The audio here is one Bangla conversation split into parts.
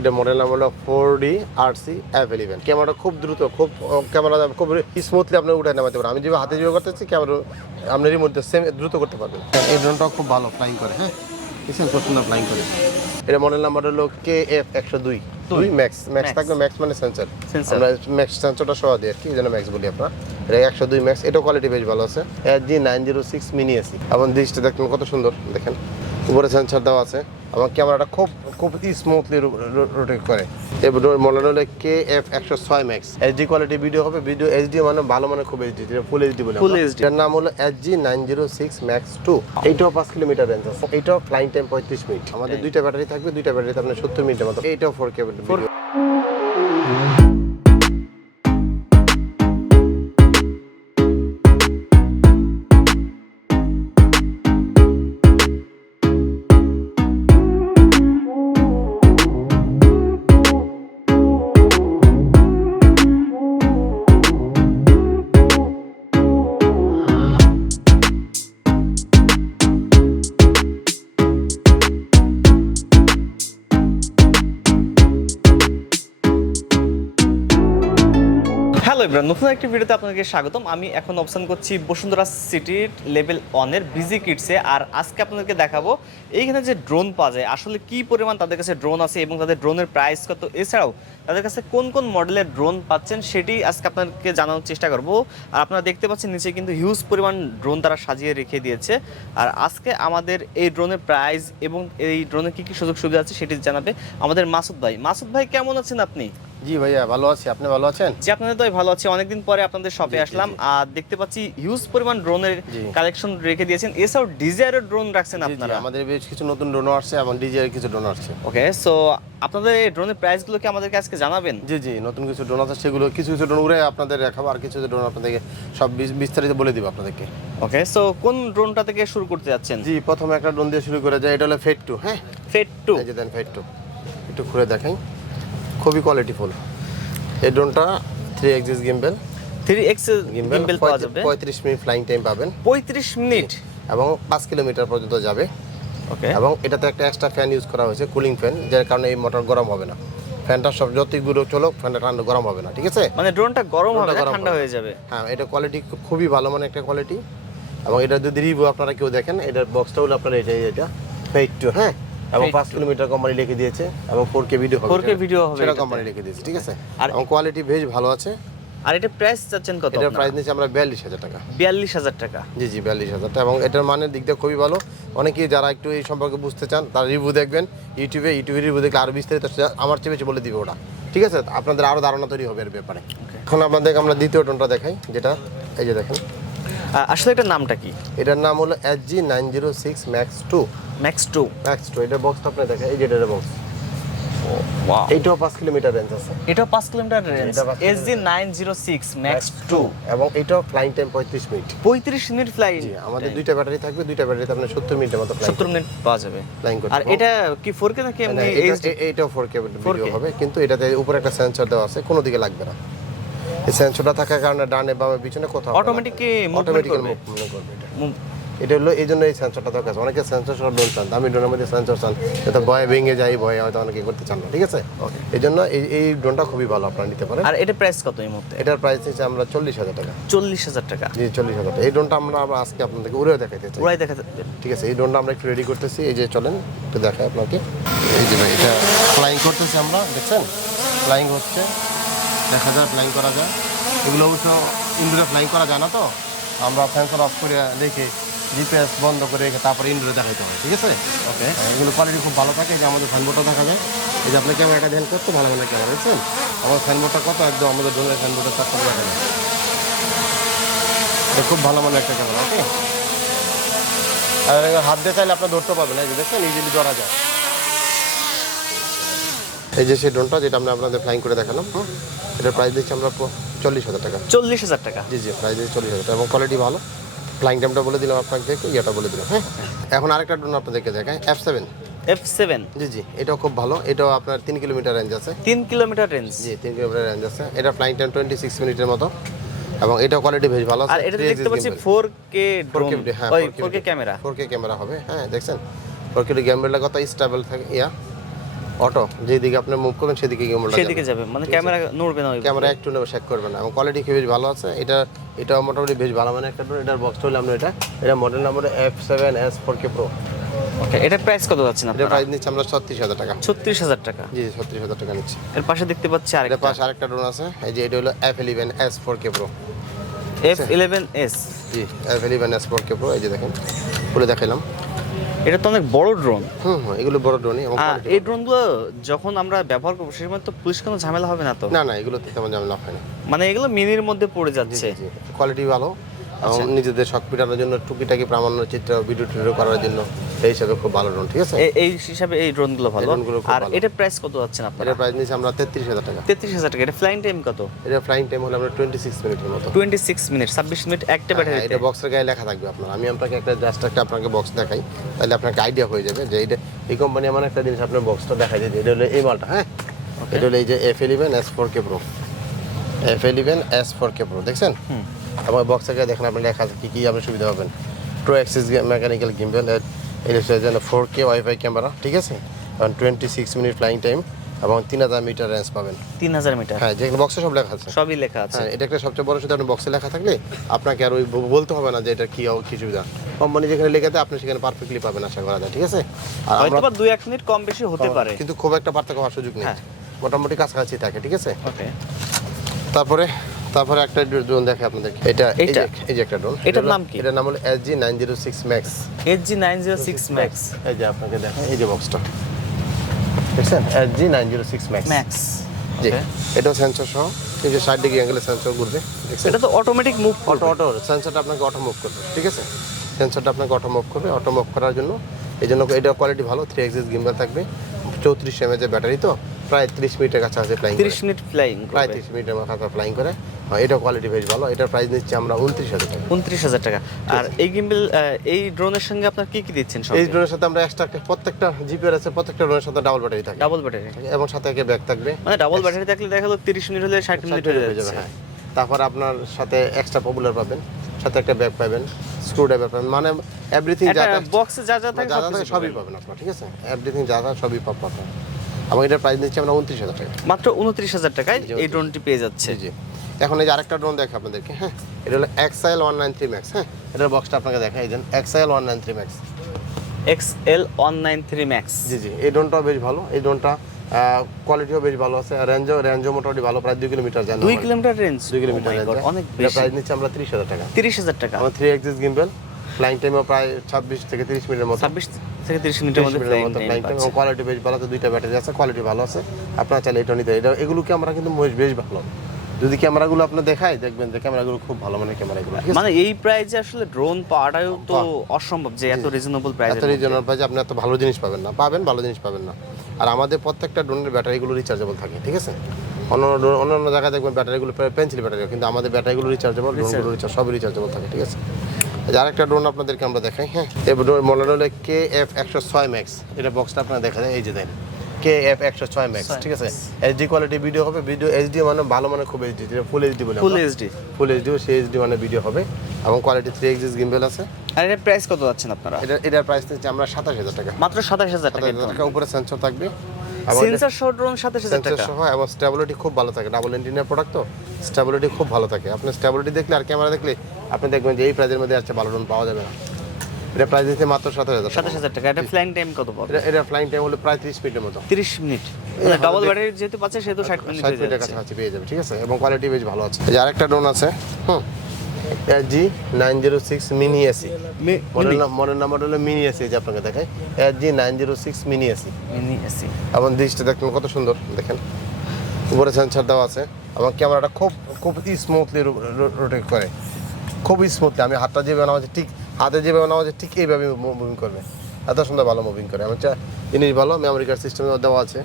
এটা মডেল নাম হলো 4D RC F11। ক্যামেরাটা খুব দ্রুত, ক্যামেরা খুব স্মুথলি আপনি উঠে নামাতে পারেন। আমি যেভাবে হাতে যেভাবে করতেছি ক্যামেরা আপনারই মধ্যে সেম দ্রুত করতে পারবেন। এই ড্রোনটাও খুব ভালো ফ্লাইং করে, হ্যাঁ দেখছেন খুব সুন্দর ফ্লাইং করে। এটা মডেল নাম্বার হলো KF102 ম্যাক্স থাকবে, ম্যাক্স মানে সেন্সর, আমরা ম্যাক্স সেন্সরটা সহ দিই আর কি, এই জন্য ম্যাক্স বলি আমরা। এটা 102 ম্যাক্স, এটা কোয়ালিটি বেশ ভালো আছে। SG906 মিনি এসি, এবং দৃষ্টি দেখেন কত সুন্দর, দেখেন উপরে সেন্সর দেওয়া আছে এবং ক্যামেরাটা খুব স্মুথলি রোটেট করে। এই মডেল হলো KF106 max. HD quality video হবে, ভিডিও HD মানে ভালো মানে খুব HD, যেটা ফুল HD বলে। এর নাম হলো SG906 Max 2। এইটাও 5 কিলোমিটার রেঞ্জ আছে, এইটাও ফ্লাইং টাইম 35 মিনিট। আমাদের দুইটা ব্যাটারি থাকবে, দুইটা ব্যাটারিতে আপনার 70 মিনিটের মতো। এইটাও 4K ভিডিও। হ্যালো এভরিওয়ান, নতুন একটি ভিডিওতে আপনাদেরকে স্বাগতম। আমি এখন অবস্থান করছি বসুন্ধরা সিটির লেভেল 1 এর বিজি কিডসে। আর আজকে আপনাদেরকে দেখাবো এইখানে যে ড্রোন পাওয়া যায়, আসলে কি পরিমাণ তাদের কাছে ড্রোন আছে এবং তাদের ড্রোনের প্রাইস কত, এছাড়াও তাদের কাছে কোন কোন মডেলের ড্রোন পাচ্ছেন সেটি আজকে আপনাদেরকে জানানোর চেষ্টা করব। আর আপনারা দেখতে পাচ্ছেন নিচে কিন্তু হিউজ পরিমাণ ড্রোন তারা সাজিয়ে রেখে দিয়েছে। আর আজকে আমাদের এই ড্রোনের প্রাইস এবং এই ড্রোনের কী কী সুযোগ সুবিধা আছে সেটি জানাবে আমাদের মাসুদ ভাই। মাসুদ ভাই, কেমন আছেন আপনি? জি ভাইয়া ভালো আছি, আপনি ভালো আছেন? জি, আপনাদের তো ভালো আছে। অনেকদিন পরে আপনাদের শপে আসলাম আর দেখতে পাচ্ছি হিউজ পরিমাণ ড্রোনের কালেকশন রেখে দিয়েছেন। এছাড়াও DJI এর ড্রোন রাখছেন আপনারা? আমাদের বেশ কিছু নতুন ড্রোন আসছে এবং DJI এর কিছু ড্রোন আসছে। ওকে, সো আপনাদের এই ড্রোনের প্রাইসগুলো কি আমাদেরকে আজকে জানাবেন? জি নতুন কিছু ড্রোন আছে, সেগুলো কিছু ড্রোন উড়ে আপনাদের দেখাবো, আর কিছু ড্রোন আপনাদেরকে সব বিস্তারিত বলে দিব আপনাদেরকে। ওকে, সো কোন ড্রোনটা থেকে শুরু করতে যাচ্ছেন? জি, প্রথমে একটা ড্রোন দিয়ে শুরু করে যায়, এটা হলো ফেড 2। হ্যাঁ, ফেড 2, এই যে দেন ফেড 2 একটু ঘুরে দেখাই, খুবই কোয়ালিটিফুল। এই ড্রোনটা 3 এক্সিস গিম্বেল, 3 এক্সিস গিম্বেল পাওয়া যাবে। 35 মিনিট ফ্লাইং টাইম পাবেন, 35 মিনিট, এবং 5 কিলোমিটার পর্যন্ত যাবে। ওকে, এবং এটাতে একটা এক্সট্রা ফ্যান ইউজ করা হয়েছে, কুলিং ফ্যান, যার কারণে এই মোটর গরম হবে না। ফ্যানটা সব যতগুলো চলুক, ফ্যানটা ঠান্ডা গরম হবে না, ঠিক আছে? মানে ড্রোনটা গরম হবে না, ঠান্ডা হয়ে যাবে। হ্যাঁ, এটা কোয়ালিটি খুবই ভালো মানে একটা কোয়ালিটি। এবং এটা যদি রিভিউ আপনারা কেউ দেখেন, এটার বক্সটা হলো আপনার এটা ফেড 2, হ্যাঁ, এবং 5 কিলোমিটার কোম্পানি লিখে দিয়েছে, এবং 4K ভিডিও হবে, 4K ভিডিও হবে, সেটা কোম্পানি লিখে দিয়েছে, ঠিক আছে? আর কোয়ালিটি বেশ ভালো আছে। আর এটা প্রাইস চাচ্ছেন কত? এটার প্রাইস নিচে আমরা 42,000 টাকা। 42,000 টাকা? জি 42,000 টাকা। এবং এটার মানের দিক দিয়ে খুবই ভালো। অনেকেই যারা একটু এই সম্পর্কে বুঝতে চান তারা রিভিউ দেখবেন ইউটিউবে রিভিউ দেখলে আরও বিস্তারিত আমার চেয়ে বেশি বলে দিবে ওটা, ঠিক আছে? আপনাদের আরও ধারণা তৈরি হবে এর ব্যাপারে। এখন আপনাদেরকে আমরা দ্বিতীয় ড্রোনটা দেখাই, যেটা এই যে দেখেন। আসলে এটার নামটা কি? এটার নাম হলো SG906 Max 2। এটার বক্সটা আপনি দেখেন, এই যে এটার বক্স। ওয়াও, এইটাও 5 কিলোমিটার রেঞ্জ আছে। এটাও 5 কিলোমিটার রেঞ্জ, SG906 Max 2, এবং এটাও flying time 35 minute. 35 minute flying. আমাদের দুইটা ব্যাটারি থাকবে, দুইটা ব্যাটারিতে আপনার 70 মিনিটের মতো 70 মিনিট পাওয়া যাবে ফ্লাইং করতে। আর এটা কি 4K নাকি এমনি? এইটাও 4K ভিডিও হবে, কিন্তু এটাতে উপরে একটা সেন্সর দেওয়া আছে, কোনো দিকে লাগবে না। এই সেন্সরটা থাকার কারণে ডানে বামে পিছনে কোথাও অটোমেটিক্যালি মুভমেন্ট করবে এটা হলো এই জন্য এই সেন্সরটা দরকার। অনেকে সেন্সর সহ ড্রোন চান, আমি ড্রোনের মধ্যে সেন্সর চান, যাতে ভয়ে ভেঙে যায়, ভয়ে হয়তো অনেকে করতে চান না, ঠিক আছে? এই জন্য এই ড্রোনটা খুবই ভালো, আপনারা নিতে পারেন। আর এটা প্রাইস কত এই মুহূর্তে? এটার প্রাইস হচ্ছে আমরা 40,000 টাকা। 40,000 টাকা? জি 40,000 টাকা। এই ড্রোনটা আমরা আজকে আপনাদেরকে উড়ে দেখাইতে চাই। ঠিক আছে, এই ড্রোনটা আমরা একটু রেডি করতেছি। এই যে চলেন একটু দেখাই আপনাকে। এই যে ভাই, এটা ফ্লাইং করতেছি আমরা, দেখছেন ফ্লাইং হচ্ছে, দেখা যায় ফ্লাইং করা যায়। এগুলো অবশ্য ইনডোরে ফ্লাইং করা যায় না, তো আমরা সেন্সর অফ করে রেখে জিপিএস বন্ধ করে রেখে তারপরে ইনডোরে দেখাইতে হয়, ঠিক আছে? ওকে, এগুলো কোয়ালিটি খুব ভালো থাকে। যে আমাদের ফ্যানবোর্ডটা দেখা যায়, এই যে আপনি ক্যামেরাটা ধ্যান করতে ভালো ক্যামেরা, দেখছেন আমার ফ্যানবোর্ডটা কত একদম আমাদের ড্রোনের ফ্যানবোর্ডের চারটা দেখা যায়। এটা খুব ভালো মানের একটা ক্যামেরা, ওকে? আর হাত দিয়ে চাইলে আপনার ধরতে পারবেন, এই যে দেখছেন ইজিলি ধরা যায়। এই যে সেই ড্রোনটা যেটা আমরা আপনাদের ফ্লাইং করে দেখালাম, এটার প্রাইস দিচ্ছি আমরা 40,000 টাকা। 40,000 টাকা? জি প্রাইস দিচ্ছি 40,000 টাকা, এবং কোয়ালিটি ভালো। ফ্লাইং টাইমটা বলে দিলাম আপনাকে, ইয়েটা বলে দিলাম। হ্যাঁ, এখন আরেকটা ড্রোন আপনাদেরকে দেখাই, F7। জি এটাও খুব ভালো। এটাও আপনার 3 কিলোমিটার রেঞ্জ আছে। 3 কিলোমিটার রেঞ্জ? জি 3 কিলোমিটার রেঞ্জ আছে। এটা ফ্লাইং টাইম 26 মিনিটের মতো, এবং এটা কোয়ালিটি বেশ ভালো আছে। আর এটা দেখতে পাচ্ছি 4K drone, 4K camera. 4K camera হবে, হ্যাঁ দেখছেন 4K ক্যামেরাটা কত স্টেবল থাকে, অটো যেদিকে আপনি মুভ করবেন সেদিকে গিম্বলটা সেদিকে যাবে, মানে ক্যামেরা নড়বে না, ক্যামেরা একটু নেবে শেক করবে না, এবং কোয়ালিটি খুব বেশ ভালো আছে। এটা মোটামুটি বেশ ভালো মানে একটা ড্রোন। এটার বক্সটা হলো আমরা এটা মডেল নাম্বার F7S4K Pro। ওকে, এটার প্রাইস কত যাচ্ছে না? এটা প্রাইস নিচ্ছে আমরা 36,000 টাকা। 36,000 টাকা? জি 36,000 টাকা নিচ্ছে। এর পাশে দেখতে পাচ্ছি এর পাশে আরেকটা ড্রোন আছে, এই যে এটা হলো F11S4K Pro। F11S? জি F11S4K Pro, এই যে দেখেন খুলে দেখাইলাম। এটা তো অনেক বড় ড্রোন। এগুলো বড় ড্রোনই, এবং এই ড্রোনগুলো যখন আমরা ব্যবহার করবো সেই সময় তো পুলিশ কোনো ঝামেলা হবে না তো? না এগুলোতে তেমন ঝামেলা হয় না, মানে এগুলো মিনির মধ্যে পড়ে যাচ্ছে। কোয়ালিটি ভালো, এবং নিজেদের শখ মেটানোর জন্য টুকিটাকি প্রামাণ্য চিত্র ভিডিও টিডিও করার জন্য এই হিসাবে খুব ভালো ড্রোন। ঠিক আছে, এই হিসাবে এই ড্রোনগুলো ভালো। আর এটা প্রাইস কত যাচ্ছে আপনারা? এটা প্রাইস নিচ্ছে আমরা 33,000 টাকা। 33,000 টাকা। এটা ফ্লাইং টাইম কত? এটা ফ্লাইং টাইম হলো আমরা 26 মিনিটের মতো। 26 মিনিট, 26 মিনিট একটা ব্যাটারি। এটা বক্সের গায়ে লেখা থাকবে আপনার। আমি আপনাকে একটা আপনাকে বক্স দেখাই, তাহলে আপনাকে আইডিয়া হয়ে যাবে যে এই কোম্পানি এমন একটা জিনিস আপনার বক্সটা দেখাই দিয়েছে। এটা হলো এই মালটা, হ্যাঁ এটা হলো এই যে F11S4K Pro। F11S4K Pro দেখছেন? আমার বক্সের গায়ে দেখেন আপনি লেখা আছে কি আপনি সুবিধা পাবেন। ট্রু অ্যাক্সিস মেকানিক্যাল গিম্বল, এর 4K ওয়াইফাই ক্যামেরা, ঠিক আছে, এবং 26 মিনিট ফ্লাইং টাইম, এবং 3000 মিটার রেঞ্জ পাবেন। 3000 মিটার? হ্যাঁ, যেখানে বক্সে সব লেখা আছে, সবই লেখা আছে। হ্যাঁ, এটা একটা সবচেয়ে বড় সুবিধা। আপনি বক্সে লেখা থাকলে আপনাকে আর ওই বলতে হবে না যে এটা কি সুবিধা। কোম্পানি যেখানে লেখা দেয় আপনি সেখানে পারফেক্টলি পাবেন আশা করা যায়। ঠিক আছে, আর হয়তো বা 2-1 মিনিট কম বেশি হতে পারে, কিন্তু খুব একটা পার্থক্য হওয়ার সুযোগ নেই, মোটামুটি কাছাকাছি থাকে। ঠিক আছে, ওকে। তারপরে একটা ড্রোন দেখে আপনাদের, এই যে একটা ড্রোন। এটার নাম কি? এটার নাম হলো SG906 Max। SG906 Max? এই যে আপনাকে দেখেন, এই যে বক্সটা দেখছেন, SG906 Max। জি, এটাও সেন্সর সহ, এই যে 60 ডিগ্রি অ্যাঙ্গেলে সেন্সর ঘুরবে। দেখছেন, এটা তো অটোমেটিক মুভ, অটো সেন্সরটা আপনাকে অটো মুভ করবে। ঠিক আছে, সেন্সরটা আপনাকে অটো মুভ করবে। অটো মুভ করার জন্য এই জন্য এটা কোয়ালিটি ভালো। 3 অ্যাক্সিস গিম্বল থাকবে, 34 mAh এর ব্যাটারি, তো প্রায় 30 মিনিটের কাছাকাছি ফ্লাইং। 30 মিনিট ফ্লাইং, প্রায় 30 মিনিটের কাছাকাছি ফ্লাইং করে। এটা কোয়ালিটি বেশ ভালো। এটার প্রাইস নিচ্ছি আমরা 29,000 টাকা। 29,000 টাকা। আর এই গিম্বল, এই ড্রোনের সঙ্গে আপনার কি দিচ্ছেন? এই ড্রোনের সাথে আমরা এক্সট্রা প্রত্যেকটা জিপিআর আছে, প্রত্যেকটা ড্রোনের সাথে ডাবল ব্যাটারি থাকে। ডাবল ব্যাটারি, এবং সাথে একটা ব্যাগ থাকবে। মানে ডাবল ব্যাটারি থাকলে দেখা গেল 30 মিনিট হলে 60 মিনিট হয়ে যাবে। হ্যাঁ, তারপর আপনার সাথে এক্সট্রা পপুলার পাবেন, সাথে একটা ব্যাগ পাবেন, স্ক্রু ড্রাইভার পাবেন, মানে এভরিথিং যা বক্সে যা থাকে সবই পাবেন আপনারা। ঠিক আছে, এভরিথিং যা সবই পাবেন। এবং এটার প্রাইস নিচ্ছি আমরা 29,000 টাকা। মাত্র 29,000 টাকায় এই ড্রোনটি পেয়ে যাচ্ছে। জি, এখন এই যে আরেকটা ড্রোন দেখে আপনাদেরকে, হ্যাঁ এটা হলো XL193 Max। হ্যাঁ, এটার বক্সটা আপনাকে দেখাই দেন, XL193 Max। XL193 Max। জি, এই ড্রোনটাও বেশ ভালো। এই ড্রোনটা কোয়ালিটিও বেশ ভালো আছে, রেঞ্জও মোটামুটি ভালো, প্রায় 2 কিলোমিটার যায়। 2 কিলোমিটার রেঞ্জ? 2 কিলোমিটার রেঞ্জ, অনেক বেশি। প্রাইস নিচ্ছে আমরা 30,000 টাকা। 30,000 টাকা। আমার 3 অ্যাক্সিস গিম্বল, ফ্লাইং টাইমও প্রায় 26 থেকে 30 মিনিটের মতো। 26 থেকে 30 মিনিটের মধ্যে ফ্লাইং টাইম। এবং কোয়ালিটি বেশ ভালো আছে, 2টা ব্যাটারি আছে, কোয়ালিটি ভালো আছে। আপনারা চাইলে এটা নিতে, এগুলো ক্যামেরা কিন্তু বেশ ভালো। যদি ক্যামেরাগুলো আপনি দেখাই দেখবেন যে ক্যামেরাগুলো খুব ভালো মানের ক্যামেরাগুলো। মানে এই প্রাইসে আসলে ড্রোন পাওয়াটাও তো অসম্ভব, যে এত রিজনেবল প্রাইসে। এত রিজনেবল প্রাইসে আপনি এত ভালো জিনিস পাবেন না, ভালো জিনিস পাবেন না। আর আমাদের প্রত্যেকটা ড্রোনের ব্যাটারিগুলো রিচার্জেবল থাকে। ঠিক আছে, অন্য জায়গায় দেখবেন ব্যাটারিগুলো পেন্সিল ব্যাটারি, কিন্তু আমাদের ব্যাটারিগুলো রিচার্জেবল, ড্রোনগুলো সবই রিচার্জেবল থাকে। ঠিক আছে, আরেকটা ড্রোন আপনাদেরকে আমরা দেখাই। হ্যাঁ, এই মডেল হলো KF106 Max। এটা বক্সটা আপনারা দেখা যায়, এই যে দেখেন KF106 Max। ঠিক আছে, HD কোয়ালিটি ভিডিও হবে, ভিডিও HD মানে ভালো, মানে খুব HD, ফুল HD বলে, ফুল HD সেই HD মানে ভিডিও হবে, এবং কোয়ালিটি 3 অ্যাক্সিস গিম্বল আছে। আর এর প্রাইস কত যাচ্ছেন আপনারা? এটার প্রাইস নিচ্ছে আমরা 27,000 টাকা। মাত্র 27,000 টাকা। উপরে সেন্সর থাকবে, সেন্সর সহ ড্রোন 27,000 টাকা সহ, এবং স্টেবিলিটি খুব ভালো থাকে। ডাবল ইঞ্জিনের প্রোডাক্ট, তো স্টেবিলিটি খুব ভালো থাকে। আপনি স্টেবিলিটি দেখলে আর ক্যামেরা দেখলে আপনি দেখবেন যে এই প্রাইসের মধ্যে আর ভালো ড্রোন পাওয়া যাবে না। এটা প্রাইস দিচ্ছে মাত্র 27,000 টাকা। এটা ফ্লাইং টাইম কত পাবে? এটা ফ্লাইং টাইম হলো প্রায় 30 মিনিটের মতো। 30 মিনিট, মানে ডাবল ব্যাটারি যেহেতু পাচ্ছে সেহেতু 60 মিনিটের কাছাকাছি পেয়ে যাবে। ঠিক আছে, এবং কোয়ালিটি বেশ ভালো আছে। এই যে আরেকটা ড্রোন আছে, SG906 Mini AC। Model number হলো Mini AC। যে আপনাকে দেখাই, SG906 Mini AC। এবং দৃষ্টি দেখেন কত সুন্দর, দেখেন উপরে সেন্সর দেওয়া আছে, এবং ক্যামেরাটা খুব স্মুথলি রোটেট করে, খুব স্মুথলি। আমি হাতে যেভাবে নেওয়া যায় ঠিক এইভাবে মুভিং করবে, এত সুন্দর ভালো মুভিং করে। আমার জিনিস ভালো, মেমোরি কার্ড সিস্টেম দেওয়া আছে,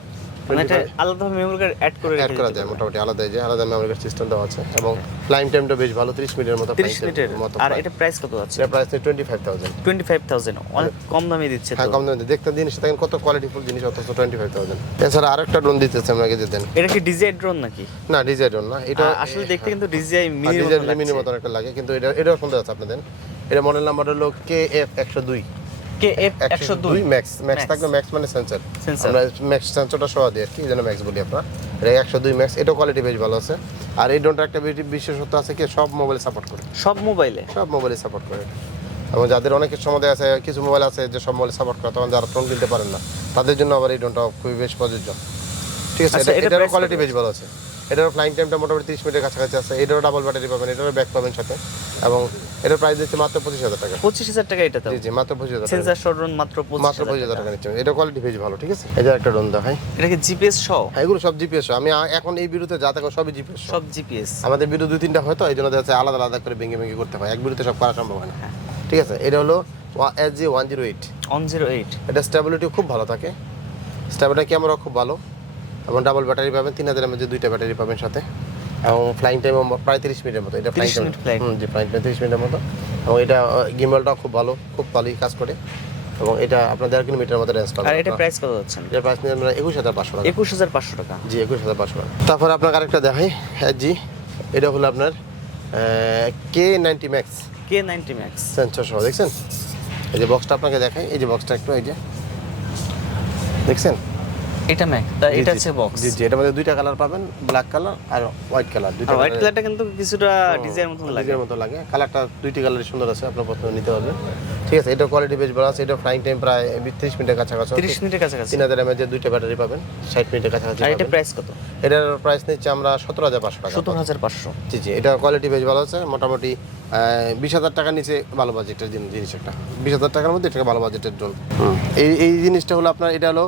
আলাদা মেমোরি কার্ড অ্যাড করা যায়, মোটামুটি আলাদা মেমোরি কার্ড সিস্টেম দেওয়া আছে। এবং ফ্লাইং টাইমটা বেশ ভালো, 30 মিনিটের মতো। 30 মিনিটের মতো। আর এটা প্রাইস কত আছে? এটা প্রাইস 25,000। 25,000 অনেক কম দামে দিচ্ছে তো। হ্যাঁ, কম দামে দেখতে জিনিস দেখেন, কত কোয়ালিটিফুল জিনিস, অথচ 25,000। এছাড়া আরেকটা ড্রোন দিতেছে আপনাকে, যে দেন। এটা কি DJI ড্রোন নাকি? না, DJI ড্রোন না, এটা আসলে দেখতে কিন্তু DJI মিনির মতো একটা লাগে, কিন্তু এটাও সুন্দর আছে। আপনাদের এটা মডেল নাম্বার হলো KF102। KF 102 ম্যাক্স থাকবে, ম্যাক্স মানে সেন্সর, আমরা ম্যাক্স সেন্সরটা সহ দিই আর কি, এই জন্য ম্যাক্স বলি আমরা। এটা 102 ম্যাক্স, এটা কোয়ালিটি বেশ ভালো আছে। আর এই ড্রোনটা একটা বিশেষত্ব আছে কি, সব মোবাইলে সাপোর্ট করে, সব মোবাইলে সাপোর্ট করে। এবং যাদের অনেকের সময় আছে, কিছু মোবাইল আছে যে সব মোবাইলে সাপোর্ট করে, তখন যারা ড্রোন কিনতে পারেন না, তাদের জন্য আবার এই ড্রোনটা খুবই বেশ প্রযোজ্য। ঠিক আছে, এটারও কোয়ালিটি বেশ ভালো আছে। এটারও ফ্লাইং টাইমটা মোটামুটি 30 মিনিটের কাছাকাছি আছে। এটারও ডাবল ব্যাটারি পাবেন, এটারও ব্যাক পাবেন সাথে। এবং এটার প্রাইস দিচ্ছে মাত্র 25,000 টাকা। 25,000 টাকা এটা তো? জি মাত্র 25,000 টাকা। সেন্সর শো ড্রোন মাত্র 25,000 টাকা নিচ্ছে। এটা কোয়ালিটি বেশ ভালো। ঠিক আছে, এই যে একটা ড্রোন দেখাই, এটা কি জিপিএস সহ? হ্যাঁ, এগুলো সব জিপিএস। আমি এখন এই ভিডিওতে যা দেখো সবই জিপিএস, সব জিপিএস। আমাদের ভিডিও 2-3টা হয়তো, এই জন্য দেখা আলাদা আলাদা করে ভেঙে করতে হয়, এক ভিডিওতে সব করা সম্ভব হয় না। ঠিক আছে, এটা হলো SG-108। এটা স্টেবিলিটি খুব ভালো থাকে, স্টেবিলিটি ক্যামেরা খুব ভালো, এবং ডাবল ব্যাটারি পাবেন, 3000 mAh দুইটা ব্যাটারি পাবেন সাথে। এবং ফ্লাইং টাইম প্রায় 30 মিনিটের মতো। এটা ফ্লাইং টাইম, জি ফ্লাইং টাইম 30 মিনিটের মতো। এবং এটা গিম্বলটাও খুব ভালো, খুব ভালোই কাজ করে। এবং এটা আপনার 1.5 কিলোমিটার মতো রেঞ্জ পাবেন। আর এটা প্রাইস কত যাচ্ছে? এর প্রাইস নিয়ে আমরা 21,500 টাকা। 21,500 টাকা? জি 21,500 টাকা। তারপর আপনাকে আরেকটা দেখাই, জি এটা হলো আপনার K90 Max সেন্সর সহ, দেখছেন? এই যে বক্সটা আপনাকে দেখাই, এই যে বক্সটা একটু, এই যে দেখছেন, এটা ম্যাক, এটা হচ্ছে বক্স। জি এটার মধ্যে দুইটা কালার পাবেন, ব্ল্যাক কালার আর হোয়াইট কালার। দুইটা হোয়াইট কালারটা কিন্তু কিছুটা ডিজাইনের মতো লাগে, কালারটা দুইটি কালারই সুন্দর আছে, আপনার পছন্দ নিতে পারবেন। ঠিক আছে, এটা কোয়ালিটি বেশ ভালো আছে। এটা ফ্লাইং টাইম প্রায় 30 মিনিটের কাছাকাছি, 30 মিনিটের কাছাকাছি। 3000 mAh দুইটা ব্যাটারি পাবেন, 60 মিনিটের কাছাকাছি। আর এটা প্রাইস কত? এটার প্রাইস নিচ্ছে আমরা 17,500 টাকা। 17,500? জি এটা কোয়ালিটি বেশ ভালো আছে, মোটামুটি 20,000 টাকার নিচে ভালো বাজেটের জিনিস একটা। 20,000 টাকার মধ্যে এটা ভালো বাজেটের ড্রোন। এই জিনিসটা হলো আপনার, এটা হলো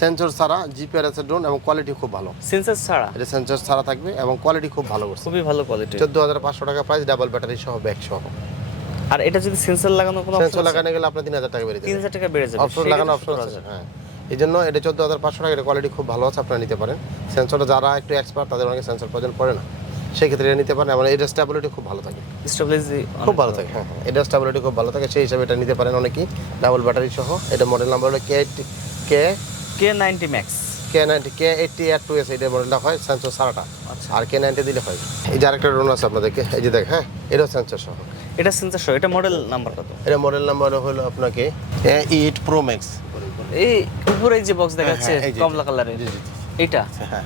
সেন্সর ছাড়া জিপিআরএস এর ড্রোন, এবং কোয়ালিটি খুব ভালো। সেন্সর ছাড়া? এটা সেন্সর ছাড়া থাকবে এবং কোয়ালিটি খুব ভালো করছে, খুবই ভালো কোয়ালিটি। 14,500 টাকা প্রাইস, ডাবল ব্যাটারি সহ, ব্যাক সহ। আর এটা যদি সেন্সর লাগানো কোনো সেন্সর লাগানো গেলে আপনার 3,000 টাকা বেড়ে যাবে। 3,000 টাকা বেড়ে যাবে। অপশন লাগানো অপশন আছে, হ্যাঁ। এই জন্য এটা 14,500 টাকা। এটা কোয়ালিটি খুব ভালো আছে, আপনারা নিতে পারেন। সেন্সরটা যারা একটু এক্সপার্ট, তাদের অনেক সেন্সর প্রয়োজন পড়ে না, সেই ক্ষেত্রে এটা নিতে পারেন। এবং এটা স্টেবিলিটি খুব ভালো থাকে, খুব ভালো থাকে। হ্যাঁ, এটা স্টেবিলিটি খুব ভালো থাকে, সেই হিসাবে এটা নিতে পারেন অনেকেই, ডাবল ব্যাটারি সহ। এটা মডেল নাম্বার হলো K90 Max। K80R2S এটা মডেলটা হয়, সেন্সর ছাড়াটা। আর K90 দিলে হয়। এই যে আরেকটা ড্রোন আছে আপনাদেরকে, এই যে দেখ, হ্যাঁ এটাও সেন্সর সহ। এটা সেন্সর সহ, এটা মডেল নাম্বার কত? এটা মডেল নাম্বার হলো আপনাকে E8 Pro Max। এই উপরে যে বক্স দেখাচ্ছে কমলা কালারের, এটা? হ্যাঁ,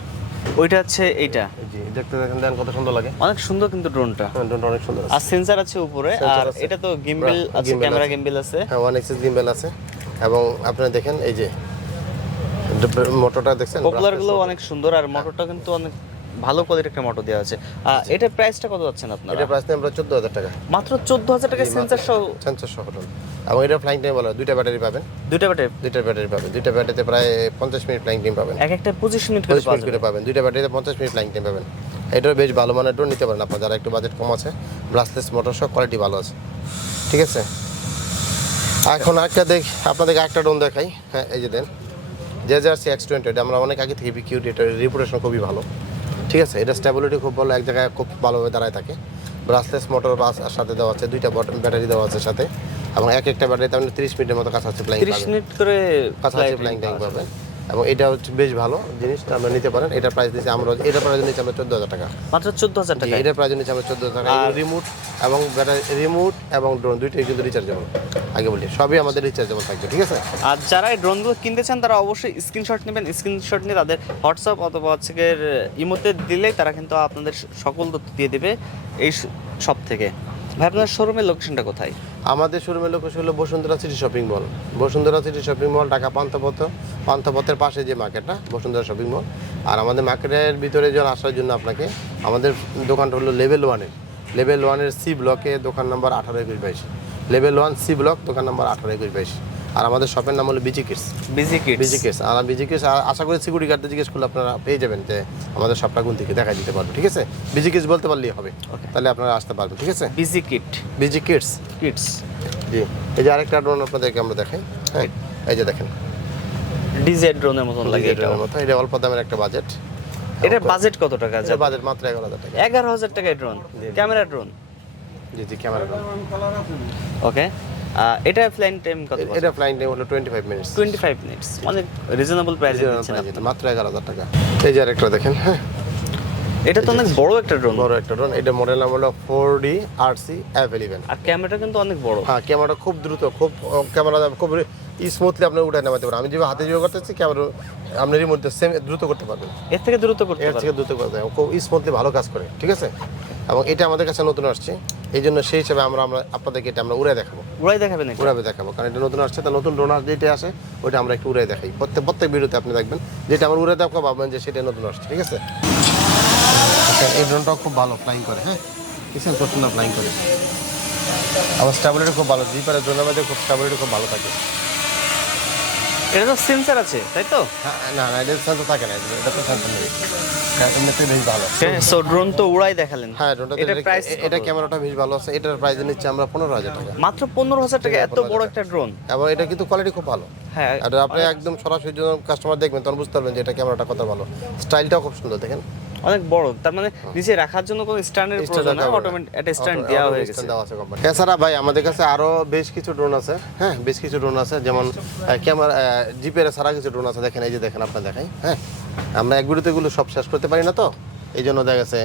ওইটা হচ্ছে এইটা। জি দেখতে দেখেন, দেন কত সুন্দর লাগে, অনেক সুন্দর কিন্তু ড্রোনটা। ড্রোনটা অনেক সুন্দর আছে। আর সেন্সর আছে উপরে, আর এটা তো গিম্বল আছে, ক্যামেরা গিম্বল আছে। হ্যাঁ, 1 axis গিম্বল আছে। এবং আপনারা দেখেন, এই যে মোটরটা দেখছেন, পপুলারগুলো অনেক সুন্দর, আর মোটরটা কিন্তু অনেক ভালো কোয়ালিটির একটা মোটর দেওয়া আছে। এটার প্রাইসটা কত যাচ্ছেন আপনারা? এটা প্রাইস নিয়ে আমরা 14,000 টাকা। মাত্র 14,000 টাকা সেন্সর সহ? সেন্সর সহ ড্রোন। এবং এটা ফ্লাইং টাইম বলা, দুইটা ব্যাটারি পাবেন। দুইটা ব্যাটারি পাবেন, দুইটা ব্যাটারিতে প্রায় 50 মিনিট ফ্লাইং টাইম পাবেন। এক একটা 25 মিনিট করে পাবেন, দুইটা ব্যাটারিতে 50 মিনিট ফ্লাইং টাইম পাবেন। এটাও বেশ ভালো মানের ড্রোন, নিতে পারেন আপনার যারা একটু বাজেট কম আছে। ব্রাসলেস মোটর সহ, কোয়ালিটি ভালো আছে। ঠিক আছে, এখন আপনাদেরকে একটা ড্রোন দেখাই। হ্যাঁ, এই যে দেন DJI X20। এটা আমরা অনেক আগে থেকে বিক্রি করি, এটার রিপুটেশন খুবই ভালো। ঠিক আছে, এটা স্টেবিলিটি খুব ভালো, এক জায়গায় খুব ভালোভাবে দাঁড়ায় থাকে। ব্রাসলেস মোটর সাথে দেওয়া আছে, দুইটা ব্যাটারি দেওয়া আছে সাথে। এবং একটা ব্যাটারিতে আপনি 30 মিনিটের মতো কাছাকাছি ফ্লাইং 30 মিনিট করে কাছাকাছি ফ্লাইং টাইম পাবেন। এবং এটা হচ্ছে বেশ ভালো জিনিসটা, আমরা নিতে পারেন। এটা প্রাইস দিচ্ছি আমরা, এটা প্রাইস নিচ্ছি আমরা 14,000 টাকা। মাত্র 14,000 টাকা? এটা প্রাইস নিচ্ছি আমরা 14,000 টাকা। রিমোট এবং ব্যাটারি, রিমোট এবং ড্রোন দুইটাই কিন্তু রিচার্জেবল। আগে বলি, সবই আমাদের রিচার্জেবল থাকবে। ঠিক আছে, আর যারা এই ড্রোনগুলো কিনতে চান তারা অবশ্যই স্ক্রিনশট নেবেন। স্ক্রিনশট নিয়ে তাদের হোয়াটসঅ্যাপ অথবা হচ্ছে ইমোতে দিলেই তারা কিন্তু আপনাদের সকল তথ্য দিয়ে দেবে এই শপ থেকে। ভাই, আপনার শোরুমের লোকেশনটা কোথায়? আমাদের শোরুমের লোকেশন হলো Bashundhara city shopping mall. Bashundhara city shopping mall, Dhaka পান্থপথের পাশে যে মার্কেটটা, বসুন্ধরা শপিং মল। আর আমাদের মার্কেটের ভিতরে যখন আসার জন্য আপনাকে, আমাদের দোকানটা হলো লেভেল 1-এর সি ব্লকে, দোকান নাম্বার 18-21-22। লেভেল 1 সি ব্লক, দোকান নাম্বার 18-21-22। আর আমাদের শপের নাম হলো বিজি কিডস। আর বিজি কিডস আশা করি সিকিউরিটি গার্ডদের জিজ্ঞেস করলে আপনারা পেয়ে যাবেন যে আমাদের শপটা কোন দিকে, দেখাই দিতে পারবো। ঠিক আছে, বিজি কিডস বলতে পারলেই হবে, তাহলে আপনারা আসতে পারবেন। ঠিক আছে, বিজি কিডস। জি, এই যে আরেকটা ড্রোন আপনাদেরকে আমরা দেখাই। হ্যাঁ, এই যে দেখেন, DJI ড্রোনের মতন লাগে, এটা অল্প দামের একটা বাজেট। এটার বাজেট কত টাকা? বাজেট মাত্র 11,000 টাকা। 11,000 টাকায় drone, camera drone? G camera drone. ওকে, এটা ফ্লাইং টাইম কত? এটা ফ্লাইং টাইম হলো 25 মিনিটস। 25 মিনিটস, অনেক রিজনেবল প্রাইসে দিচ্ছেন আপনি, মাত্র 11,000 টাকা। এই যে আরেকটা দেখেন, হ্যাঁ এটা তো অনেক বড় একটা ড্রোন। বড় একটা ড্রোন। এটা মডেল নাম হলো 4D RC F11। আর ক্যামেরাটা কিন্তু অনেক বড়। হ্যাঁ, ক্যামেরাটা খুব দ্রুত, খুব ক্যামেরা খুব স্মুথলি আপনি উঠে নামাতে পারেন। আমি যেভাবে হাতে যেভাবে করতেছি ক্যামেরা আপনি রিমোট সেম দ্রুত করতে পারবেন। এর থেকে দ্রুত করতে এর পারবেন। থেকে দ্রুত করতে পারবেন, খুব স্মুথলি ভালো কাজ করে, ঠিক আছে। এবং এটা আমাদের কাছে নতুন আসছে, এই জন্য সেই হিসাবে আমরা আপনাদেরকে এটা আমরা উড়ে দেখাবো। উড়াই দেখাবেন এটা? উড়াবে দেখাবো, কারণ এটা নতুন আসছে, তা নতুন ড্রোন যেটা আসে ওইটা আমরা একটু উড়ে দেখাই। প্রত্যেক ভিডিওতে আপনি দেখবেন যেটা আমরা উড়ে দেখাবো, ভাববেন যে সেটা নতুন আসছে, ঠিক আছে। এই ড্রোনটাও খুব ভালো ফ্লাইং করে। হ্যাঁ, কিসের খুব সুন্দর ফ্লাইং করে। আমার স্টেবিলিটি খুব ভালো, জিপারের ড্রোনের মধ্যে খুব স্টেবিলিটি খুব ভালো থাকে। এটা তো সেন্সর আছে, তাই তো? হ্যাঁ, না এটা সেন্সর থাকে না, এটা তো সেন্সর নেই। হ্যাঁ, এমনিতে বেশ ভালো। সো ড্রোন তো উড়াই দেখালেন। হ্যাঁ, ড্রোনটা এটা ক্যামেরাটা বেশ ভালো আছে। এটার প্রাইস নিচ্ছে আমরা 15,000 টাকা। মাত্র 15,000 টাকা এত বড় একটা ড্রোন? এবং এটা কিন্তু কোয়ালিটি খুব ভালো। হ্যাঁ, আর আপনি একদম সরাসরি যখন কাস্টমার দেখবেন তখন বুঝতে পারবেন যে এটা ক্যামেরাটা কত ভালো। স্টাইলটাও খুব সুন্দর, দেখেন অনেক বড়। তার মানে নিচে রাখার জন্য কোনো স্ট্যান্ডের প্রয়োজন নেই, অটোমেটিক একটা স্ট্যান্ড দেওয়া হয়ে গেছে। এছাড়া ভাই আমাদের কাছে আরো বেশ কিছু ড্রোন আছে। হ্যাঁ, বেশ কিছু ড্রোন আছে, যেমন ক্যামেরা জিপিআর ছাড়া কিছু ড্রোন আছে। দেখেন, এই যে দেখেন, আপনার দেখাই। হ্যাঁ, আমরা এক ভিডিওতে এগুলো সব শেষ করতে পারি না, তো এই জন্য দেখা গেছে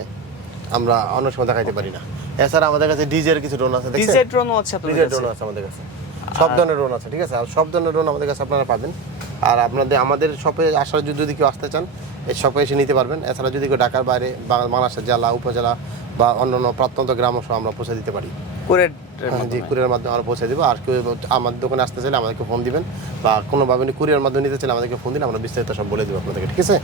আমরা অনেক সময় দেখাইতে পারি না। এছাড়া আমাদের কাছে ডিজের কিছু ড্রোন আছে। ডিজে ড্রোনও আছে আপনাদের ডিজে কাছে? ড্রোন আছে আমাদের কাছে, সব ধরনের ড্রোন আছে, ঠিক আছে। আর সব ধরনের ড্রোন আমাদের কাছে আপনারা পাবেন। আর আমাদের শপে আসার যদি কেউ আসতে চান, এই শপে এসে নিতে পারবেন। এছাড়া যদি কেউ ঢাকার বাইরে বা বাংলাদেশের জেলা, উপজেলা বা অন্যান্য প্রত্যন্ত গ্রাম সহ আমরা পৌঁছে দিতে পারি। কুরিয়ার মাধ্যমে আমরা পৌঁছে দেবো। আর কেউ আমাদের দোকানে আসতে চাইলে আমাদেরকে ফোন দিবেন, বা কোনোভাবে কুরিয়ার মাধ্যমে নিতে চাইলে আমাদেরকে ফোন দিন, আমরা বিস্তারিত সব বলে দেবো আপনাদেরকে, ঠিক আছে।